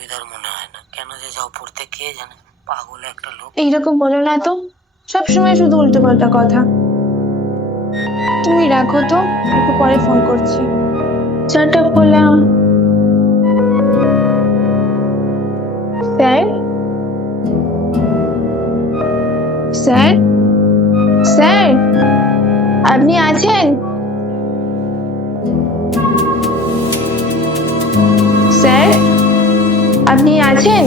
সুবিধার মনে হয় না। কেন যে যাও পড়তে কে জানে, পাগল একটা লোক। এইরকম বলো না তো, সবসময় শুধু উল্টো পাল্টা কথা। তুমি রাখো তো, একটু পরে ফোন করছি। টাটা বললাম। স্যার, স্যার, স্যার, আপনি আছেন? স্যার, আপনি আছেন?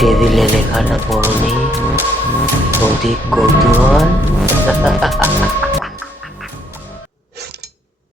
টেবিলে লেখাটা পড়নি, অধিক কৌতূহল।